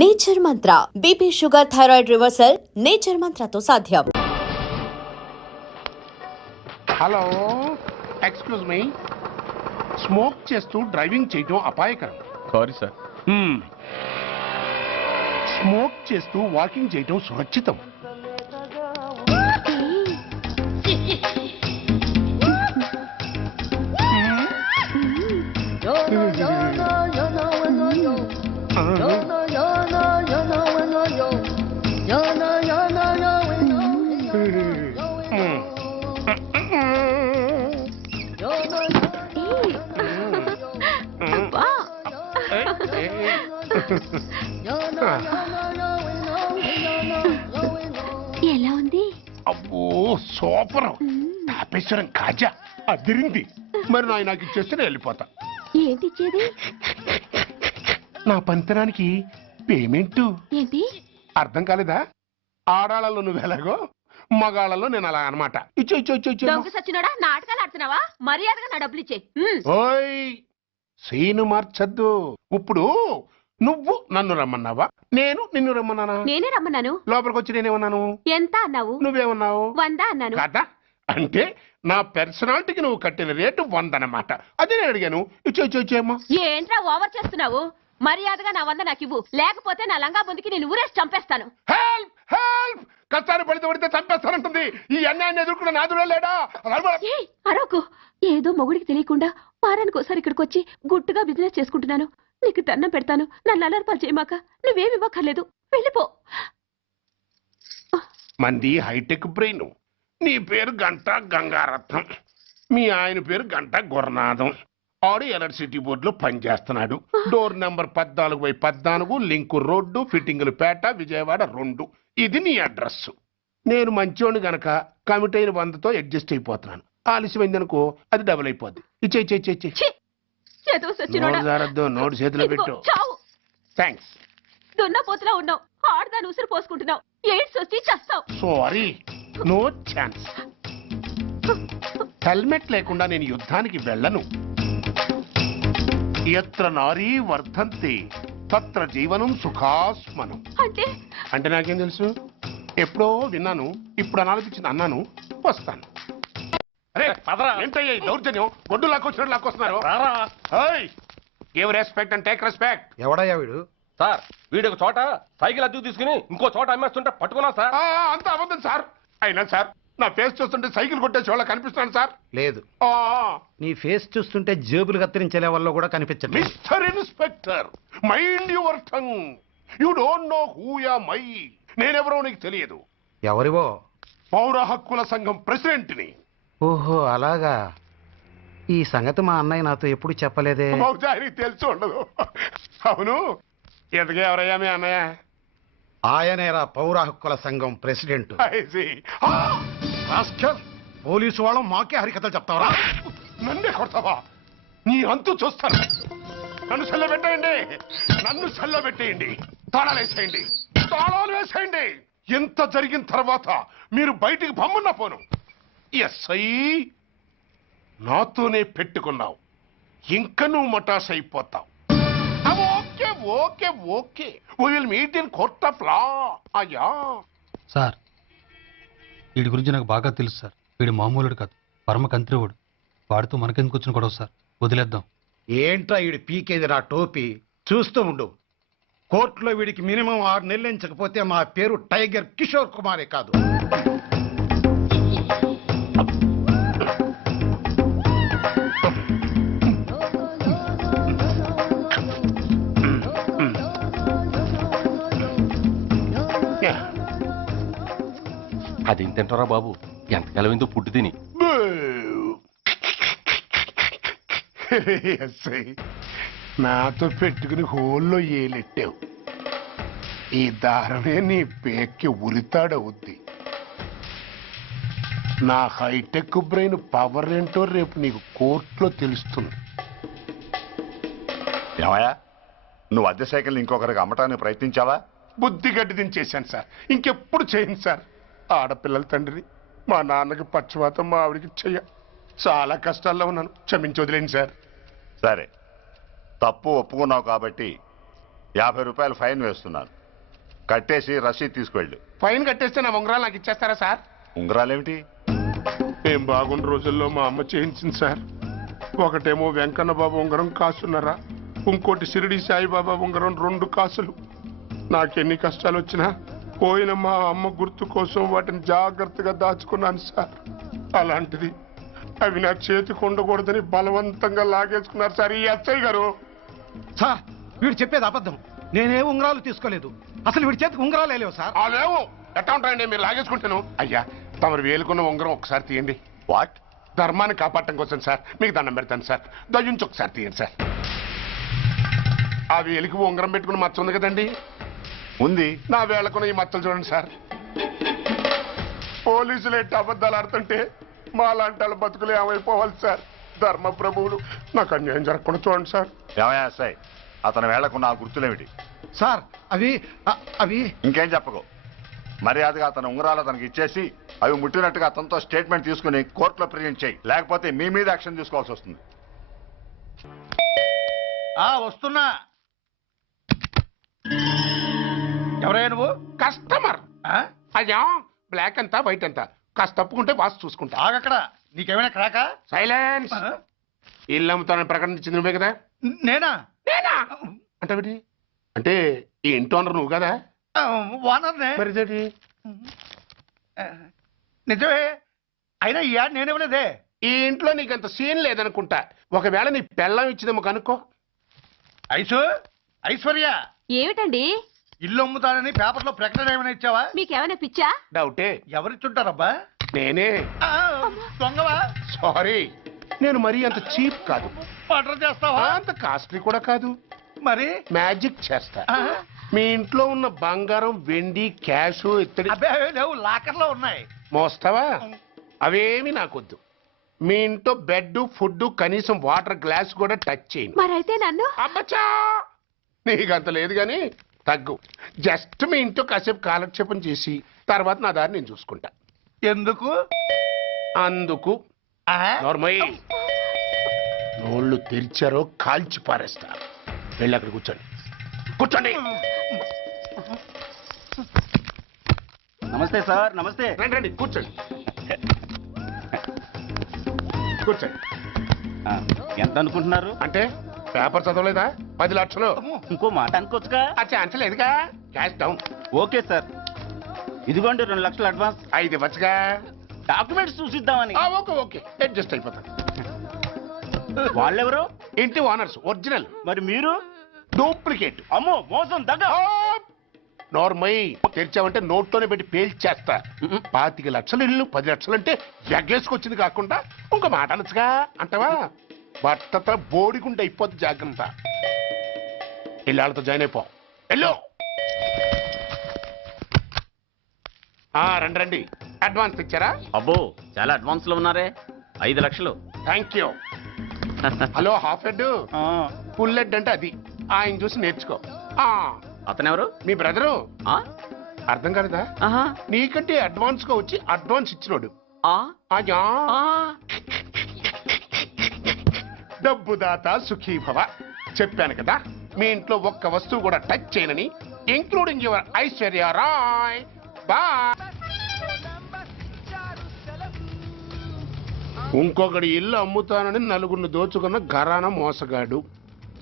Nature Mantra BP sugar thyroid reversal Nature మంత్రతో సాధ్యం. Hello, excuse me. Smoke చేస్తూ driving చేయడం అపాయకరం. Sorry sir. స్మోక్ చేస్తూ వాకింగ్ చేయడం సురక్షితం. ఎలా ఉంది? అబ్బో సూపర్. తాపేశ్వరం కాజా అదిరింది. మరి నాకు ఇచ్చేస్తే నేను వెళ్ళిపోతా. ఏంటి ఇచ్చేది? నా పంతనానికి పేమెంట్. ఏంటి అర్థం కాలేదా? ఆడాళ్ళలో నువ్వు ఎలాగో, మగాళ్ళలో నేను అలా అనమాట. ఇచ్చో ఇచ్చో ఇచ్చో ఇచ్చో. దొంగ సచ్చినోడా, నాటకాలు ఆడుతున్నావా? మర్యాదగా నా డబ్బులు ఇచ్చే. ఓయ్ సీను మార్చద్దు. ఇప్పుడు నువ్వు నన్ను రమ్మన్నావా, నేను నిన్ను రమ్మన్నానా? నేనే రమ్మన్నాను. లోపలికి వచ్చి నేనేమన్నాను? ఎంత అన్నావు? నువ్వేమన్నావు? 100 అన్నాను. కదా, అంటే నా పర్సనాలిటీకి నువ్వు కట్టిన రేటు 100 అన్నమాట. అదే నేను అడిగాను. ఇచ్చో ఇచ్చో ఇచ్చేమ్మా. ఏంట్రా ఓవర్ చేస్తున్నావు? మర్యాదగా నా 100 నాకు ఇవ్వు, లేకపోతే నా లంగా బొందికి నేను ఊరేసి చంపేస్తాను. Help help. కష్టాన్ని పడితే చంపేస్తానంటుంది. ఈ అన్యాయాన్ని ఎదుర్కొన్న నాదుడే లేడా? అరవకు. ఏదో మొగుడికి తెలియకుండా వారానికి ఒకసారి ఇక్కడికి వచ్చి గుట్టుగా బిజినెస్ చేసుకుంటున్నాను. నీకు దండం పెడతాను, నన్ను అలర్పాలు చేయమాక. నువ్వేమి ఇవ్వక్కర్లేదు, వెళ్ళిపో. మంది హైటెక్ బ్రెయిన్. నీ పేరు గంట గంగారత్నం, మీ ఆయన పేరు గంట గురునాథం. ఆడు ఎలక్ట్రిసిటీ బోర్డులో పనిచేస్తున్నాడు. డోర్ నెంబర్ 14/14, లింకు రోడ్డు, ఫిట్టింగులు పేట, విజయవాడ 2. ఇది నీ అడ్రస్. నేను మంచోని గనక కమిట్ అయిన 100తో అడ్జస్ట్ అయిపోతున్నాను. ఆలస్యమైందనుకో అది డబుల్ అయిపోద్ది. ఇచ్చే నోటు చేతిలో పెట్టు. థ్యాంక్స్. దున్నపోతులా ఉన్నావు, ఆడదాని ఉసురు పోసుకుంటున్నావు. ఎయిడ్స్ వచ్చి చస్తావు. Sorry, no chance. హెల్మెట్ లేకుండా నేను యుద్ధానికి వెళ్ళను. ఎత్ర నారీ వర్ధంతి తత్ర జీవనం సుఖాస్మనం. అంటే నాకేం తెలుసు? ఎప్పుడో విన్నాను, ఇప్పుడు అనాలపించింది అన్నాను. వస్తాను. అరే ఏంటయ్యా ఈ దౌర్జన్యం? గొడ్డు లాక్కొచ్చినట్టు లాక్కొస్తున్నారు. Give respect and take respect. ఎవడయ్యా వీడు? సార్, వీడు ఒక చోట సైకిల్ అద్దెకు తీసుకుని ఇంకో చోట అమ్మేస్తుంటే పట్టుకున్నా సార్. అంత అబద్ధం సార్. అయినా సార్, నా ఫేస్ చూస్తుంటే సైకిల్ కొట్టేసి వాళ్ళ కనిపిస్తున్నాను సార్. లేదు, నీ ఫేస్ చూస్తుంటే జేబులు కత్తిరించే లెవెల్లో కూడా కనిపించదు. Mister inspector, mind your tongue. You don't know who am I. నేనెవరో నీకు తెలియదు. ఎవరివో? పౌర హక్కుల సంఘం ప్రెసిడెంట్ని. ఓహో అలాగా. ఈ సంగతి మా అన్నయ్య నాతో ఎప్పుడు చెప్పలేదే. బహుశా ఆయనకి తెలిసి ఉండదు. అవును, ఎదుగే ఎవరయ్యా మీ అన్నయ్య? ఆయనేరా పౌర హక్కుల సంఘం ప్రెసిడెంట్. I see. పోలీసు వాళ్ళం మాకే హరికథలు చెప్తావరా? నన్నే కొడతావా? నీ అంతు చూస్తాను. నన్ను సెల్లబెట్టేయండి, నన్ను సెల్లబెట్టేయండి. తాళాలు వేసేయండి, తాళాలు వేసేయండి. ఎంత జరిగిన తర్వాత మీరు బయటికి పమ్మన్నా పోను. ఎస్ఐ, నాతోనే పెట్టుకున్నావు, ఇంకా నువ్వు మటాస్ అయిపోతావు. Okay okay okay, we will meet in court of law. అయ్యా సార్, వీడి గురించి నాకు బాగా తెలుసు సార్. వీడు మామూలుడు కాదు, పరమ కంత్రివుడు. వాడితో మనకెందుకు వచ్చిన గొడవ సార్? వదిలేద్దాం. ఏంట్రా వీడి పీకేది నా టోపీ? చూస్తూ ఉండు. కోర్టులో వీడికి మినిమం 6 నెలలు ఎంచకపోతే మా పేరు టైగర్ కిషోర్ కుమారే కాదు. అదేం తింటారా బాబు? ఎంతకాలం ఏందో పుట్టి తిని. ఎస్ఐ, నాతో పెట్టుకుని హోల్లో ఏలెట్టావు. ఈ దారమే నీ పేక్కి ఉరితాడవుద్ది. నా హైటెక్ బ్రెయిన్ పవర్ ఏంటో రేపు నీకు కోర్టులో తెలుస్తుంది. ఏమయ్యా, నువ్వు అద్దె సైకిల్ ఇంకొకరికి అమ్మటానికి ప్రయత్నించావా? బుద్ధి గడ్డి దించేశాను సార్, ఇంకెప్పుడు చేయను సార్. ఆడపిల్లల తండ్రి, మా నాన్నకి పక్షవాతం, మా ఆవిడికి చెయ్య. చాలా కష్టాల్లో ఉన్నాను, క్షమించి వదిలేండి సార్. సరే, తప్పు ఒప్పుకున్నావు కాబట్టి 50 రూపాయలు ఫైన్ వేస్తున్నాను. కట్టేసి రసీదు తీసుకువెళ్ళు. ఫైన్ కట్టేస్తే నా ఉంగరాలు నాకు ఇచ్చేస్తారా సార్? ఉంగరాలేమిటి? ఏం బాగున్న రోజుల్లో మా అమ్మ చేయించింది సార్. ఒకటేమో వెంకన్న బాబు ఉంగరం కాసున్నరా, ఇంకోటి షిరిడి సాయిబాబా ఉంగరం 2 కాసులు. నాకెన్ని కష్టాలు వచ్చినా పోయిన మా అమ్మ గుర్తు కోసం వాటిని జాగ్రత్తగా దాచుకున్నాను సార్. అలాంటిది అవి నా చేతికి ఉండకూడదని బలవంతంగా లాగేసుకున్నారు సార్ ఈ అచ్చయ్య గారు. సార్ వీడు చెప్పేది అబద్ధం. నేనే ఉంగరాలు తీసుకోలేదు. అసలు వీడి చేతికి ఉంగరాలు లేవు సార్. ఆ లేవు ఎట్టా ఉంటాయండి, మీరు లాగేసుకుంటాను. అయ్యా తమరు వేలుకున్న ఉంగరం ఒకసారి తీయండి. వాట్? ధర్మాన్ని కాపాడటం కోసం సార్, మీకు దండం పెడతాను సార్. దయ్యుంచి ఒకసారి తీయండి సార్. ఆ వేలికి ఉంగరం పెట్టుకుని మచ్చ ఉంది కదండి, ఉంది. నా వేళకున్న ఈ మచ్చలు చూడండి సార్. పోలీసులు ఎట్టి అబద్ధాలు ఆడుతుంటే మా లాంటి వాళ్ళ బతుకులు ఏమైపోవాలి సార్? ధర్మ ప్రభువులు నాకు అన్యాయం జరగకుండా చూడండి సార్. ఏమయ్యా సాయి, అతని వేళకున్న ఆ గుర్తులేమిటి? సార్ అవి ఇంకేం చెప్పకు. మర్యాదగా అతని ఉంగరాలు అతనికి ఇచ్చేసి అవి ముట్టినట్టుగా అతనితో స్టేట్మెంట్ తీసుకుని కోర్టులో ప్రజెంట్ చేయి. లేకపోతే మీ మీద యాక్షన్ తీసుకోవాల్సి వస్తుంది. వస్తున్నా. ఎవరయ్యా నువ్వు? కస్టమర్. అయ్యా బ్లాక్ అంతా వైట్ అంతా కాస్త తప్పుకుంటే బాస్ చూసుకుంటా. ఆగక్కడ. నీకేమైనా క్రాకా? సైలెన్స్. ఇల్లు అమ్ముతానని ప్రకటించింది నువ్వే కదా? నేనా? నేనా అంటే అంటే ఈ ఇంటి ఓనర్ నువ్వు కదా? వానర్నే. మరి ఇదేంటి? నిజమే. అయినా ఈ యాడ్ నేనివ్వలేదే. ఈ ఇంట్లో నీకు అంత సీన్ లేదనుకుంటా. ఒకవేళ నీ పెళ్ళం ఇచ్చిందేమో కనుక్కో. ఐశ్వర్య ఏమిటండి? ఇల్లు అమ్ముతానని పేపర్లో ప్రకటన ఏమైనా ఇచ్చావా? మీకేమైనా పిచ్చా? డౌటే. ఎవరిచ్చుంటారబ్బా? నేనే. దొంగవా? సారీ, నేను మరీ అంత చీప్ కాదు, మర్డర్ చేస్తావా? అంత కాస్ట్లీ కూడా కాదు. మరి మ్యాజిక్ చేస్తా. మీ ఇంట్లో ఉన్న బంగారం, వెండి, క్యాష్, ఇత్తడి అబ్బే లేవు, లాకర్లో ఉన్నాయి. మోస్తావా? అవేమి నాకొద్దు. మీ ఇంట్లో బెడ్, ఫుడ్, కనీసం వాటర్ గ్లాస్ కూడా టచ్ చేయను. మరైతే నన్ను అబ్బచ్చా, నీకంత లేదు గాని తగ్గు. జస్ట్ మీ ఇంట్లో కాసేపు కాలక్షేపం చేసి తర్వాత నా దారి నేను చూసుకుంటా. ఎందుకు? అందుకు నోర్మయ్య నోళ్ళు తెరిచారో కాల్చి పారేస్తా. వెళ్ళి అక్కడ కూర్చోండి. కూర్చోండి. నమస్తే సార్. నమస్తే. రండి రండి కూర్చోండి. కూర్చోండి. ఎంత అనుకుంటున్నారు? అంటే పేపర్ చదవలేదా? 10 లక్షలు. ఇంకో మాట అనుకోవచ్చుగా. ఆ ఛాన్స్ లేదుగా. Cash down. ఓకే సార్, ఇదిగోండి 2 లక్షలు అడ్వాన్స్. 5 ఇవ్వచ్చుగా. డాక్యుమెంట్స్ చూసిద్దామని. ఓకే ఓకే అడ్జస్ట్ అయిపోతాను. వాళ్ళెవరు? ఇంటి ఓనర్స్ ఒరిజినల్, మరి మీరు? డూప్లికేట్. అమ్మో మోసం, దగ్గ. నోర్మై తెరిచావంటే నోట్లోనే పెట్టి పేల్చేస్తా. 25 లక్షలు ఇల్లు 10 లక్షలు అంటే జగ్గేసుకొచ్చింది కాకుండా ఇంకో మాట అనొచ్చుగా అంటావా? బట్టత బోడిగుంటే అయిపోద్ది. జాగ్రత్త. ఇల్లాళ్ళతో జాయిన్ అయిపో. వెళ్ళు. రండి రండి. అడ్వాన్స్ ఇచ్చారా? అబ్బో చాలా అడ్వాన్స్ లో ఉన్నారే. 5 లక్షలు. Thank you. Hello half head, full head అంటే అది. ఆయన చూసి నేర్చుకో. అతనెవరు? మీ బ్రదరు. ఆ? అర్థం కాలేదా? ఆహా. నీకంటే అడ్వాన్స్ గా వచ్చి అడ్వాన్స్ ఇచ్చినోడు. ఆ? అయ్యా. ఆ. డబ్బు దాత సుఖీ భవ. చెప్పాను కదా మీ ఇంట్లో ఒక్క వస్తువు కూడా టచ్ చేయనని, including your Aishwarya Rai. Bye. ఇంకొకటి ఇల్లు అమ్ముతానని నలుగురిని దోచుకున్న ఘరానా మోసగాడు.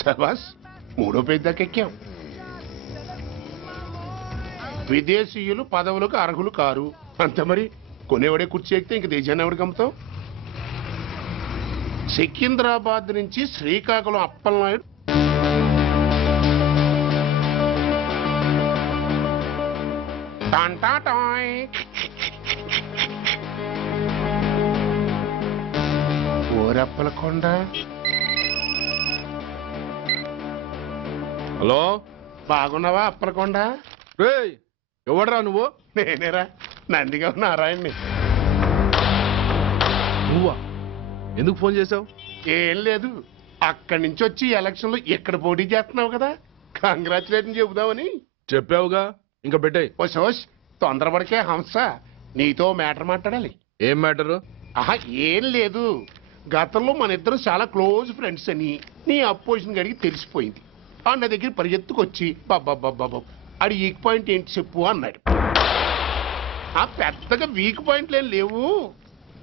శబాస్, 3వ పేజీ దాకా ఎక్కాం. విదేశీయులు పదవులకు అర్హులు కారు. అంతే మరి. కొనేవాడే కుర్చీ ఎక్కితే ఇంక దేశాన్ని ఎవరికి అమ్ముతాం? సికింద్రాబాద్ నుంచి శ్రీకాకుళం అప్పలనాయుడు టాంటాటాయ్. ఓరప్పలకొండ. హలో, బాగున్నావా అప్పలకొండ? రేయ్ ఎవడరా నువ్వు? నేనేరా, నందిగా నారాయణ్ణి. నువ్వా? ఎందుకు ఫోన్ చేసావు? ఏం లేదు, అక్కడి నుంచి వచ్చి ఎలక్షన్ లో ఇక్కడ పోటీ చేస్తున్నావు కదా, కంగ్రాచులేషన్ చెబుదామని. చెప్పావుగా, ఇంకా పెట్టాయి. ఓ సోష్, తొందరపడికే హంస, నీతో మ్యాటర్ మాట్లాడాలి. ఏం మ్యాటరు? ఆహా ఏం లేదు, గతంలో మన ఇద్దరు చాలా క్లోజ్ ఫ్రెండ్స్ అని నీ అపోజిషన్ గడికి తెలిసిపోయింది. అన్న దగ్గర పరిగెత్తుకొచ్చి బాబా ఆడి వీక్ పాయింట్ ఏంటి చెప్పు అన్నాడు. ఆ పెద్దగా వీక్ పాయింట్లు ఏం లేవు,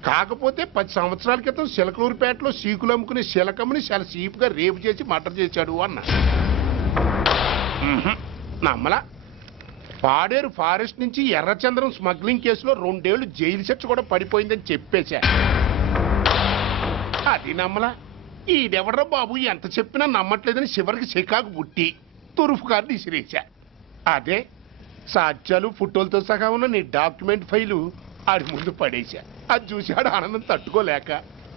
కాకపోతే 10 సంవత్సరాల క్రితం చిలకలూరుపేటలో సీకులు అమ్ముకునే శిలకమ్మని చాలా సీపుగా రేపు చేసి మర్డర్ చేశాడు అన్న. నమ్మలా. పాడేరు ఫారెస్ట్ నుంచి ఎర్రచంద్రం స్మగ్లింగ్ కేసులో 2 ఏళ్లు జైలు శిక్ష కూడా పడిపోయిందని చెప్పేశా. అది నమ్మలా. ఈడెవడ్రా బాబు ఎంత చెప్పినా నమ్మట్లేదని చివరికి చికాకు పుట్టి తురుపు కార్డు ఇసిరేశా. అదే సాక్ష్యాలు ఫోటోలతో సహా ఉన్న నీ డాక్యుమెంట్ ఫైలు ఆడి ముందు పడేశా. అది చూశాడు ఆనందం తట్టుకోలేక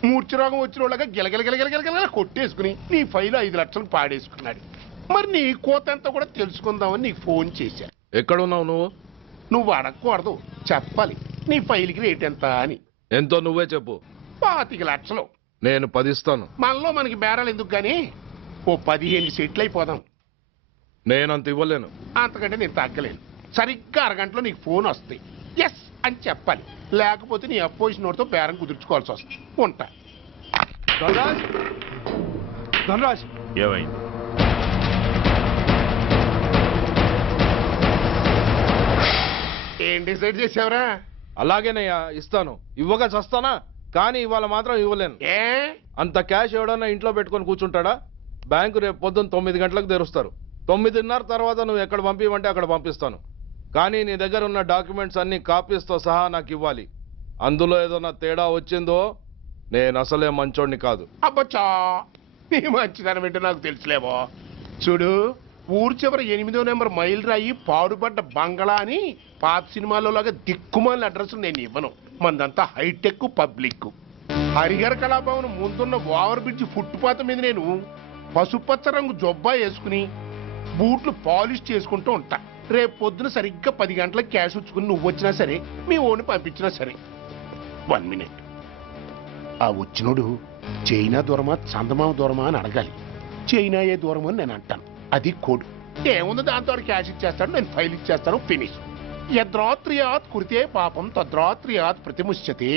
మూర్ఛరోగం వచ్చిన వాళ్ళగా గిలగిలగిలగిలగిలగిల కొట్టేసుకుని నీ ఫైలు 5 లక్షలకు పాడేసుకున్నాడు. మరి నీ కోతంతా కూడా తెలుసుకుందామని నీకు ఫోన్ చేశా. ఎక్కడున్నావు నువ్వు? నువ్వు అడగకూడదు, చెప్పాలి. నీ ఫైల్కి రేట్ ఎంత అని. ఎంతో నువ్వే చెప్పు. 25 లక్షలు. నేను 10 ఇస్తాను. మనలో మనకి బేరాలు ఎందుకు గానీ ఓ 15 సెట్లు అయిపోదాం. నేనంత ఇవ్వలేను. అంతకంటే నేను తగ్గలేను. సరిగ్గా అరగంటలో నీకు ఫోన్ వస్తాయి. ఎస్ అని చెప్పాలి, లేకపోతే నీ అపోజిషన్ నోటితో బేరం కుదుర్చుకోవాల్సి వస్తుంది. ఉంటా. ధనరాజ్ ఏమైంది? ఏం డిసైడ్ చేసావురా? అలాగేనయ్యా, ఇస్తాను. ఇవ్వగా చస్తానా, కానీ ఇవాళ మాత్రం ఇవ్వలేను. ఏ అంత క్యాష్ ఎవడన్నా ఇంట్లో పెట్టుకొని కూర్చుంటాడా? బ్యాంకు రేపు పొద్దున్న 9 గంటలకు తెరుస్తారు. 9:30 తర్వాత నువ్వు ఎక్కడ పంపివంటే అక్కడ పంపిస్తాను. కానీ నీ దగ్గర ఉన్న డాక్యుమెంట్స్ అన్ని కాపీస్తో సహా నాకు ఇవ్వాలి. అందులో ఏదైనా తేడా వచ్చిందో నేను అసలే మంచోడిని కాదు. అబ్బచ్చా, నీ మంచిదనం ఏంటో నాకు తెలుసులేవో. చూడు, ఊరు చివరి 8వ నెంబర్ మైల్ రాయి పాడుపడ్డ బంగళా అని పాత సినిమాలో లాగా దిక్కుమాల అడ్రస్ నేను ఇవ్వను. మందంతా హైటెక్ పబ్లిక్. హరిహర కళాభవన్ ముందున్న ఓవర్ బ్రిడ్జ్ ఫుట్పాత్ మీద నేను పసుపచ్చ రంగు జొబ్బా వేసుకుని బూట్లు పాలిష్ చేసుకుంటూ ఉంటా. రేపు పొద్దున సరిగ్గా 10 గంటలకు క్యాష్ వచ్చుకుని నువ్వు వచ్చినా సరే, మీ ఓన్ని పంపించినా సరే. 1 మినిట్. ఆ వచ్చినోడు చైనా దూరమా చందమామ దూరమా అని అడగాలి. చైనా ఏ దూరమో అని నేను అంటాను. అది కోడ్. ఏముంది, దాంతో క్యాష్ ఇచ్చేస్తాడు, నేను ఫైల్ ఇచ్చేస్తాను, ఫినిష్. యద్రాత్రియాత్ కురితే పాపం తద్రాత్రియాత్ ప్రతిముష్యతే.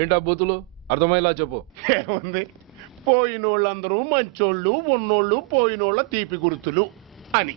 ఏంటా బూతులు? అర్థమయ్యేలా చెప్పు. ఏముంది, పోయినోళ్ళందరూ మంచోళ్ళు, ఉన్నోళ్ళు పోయినోళ్ళ తీపి గుర్తులు అని.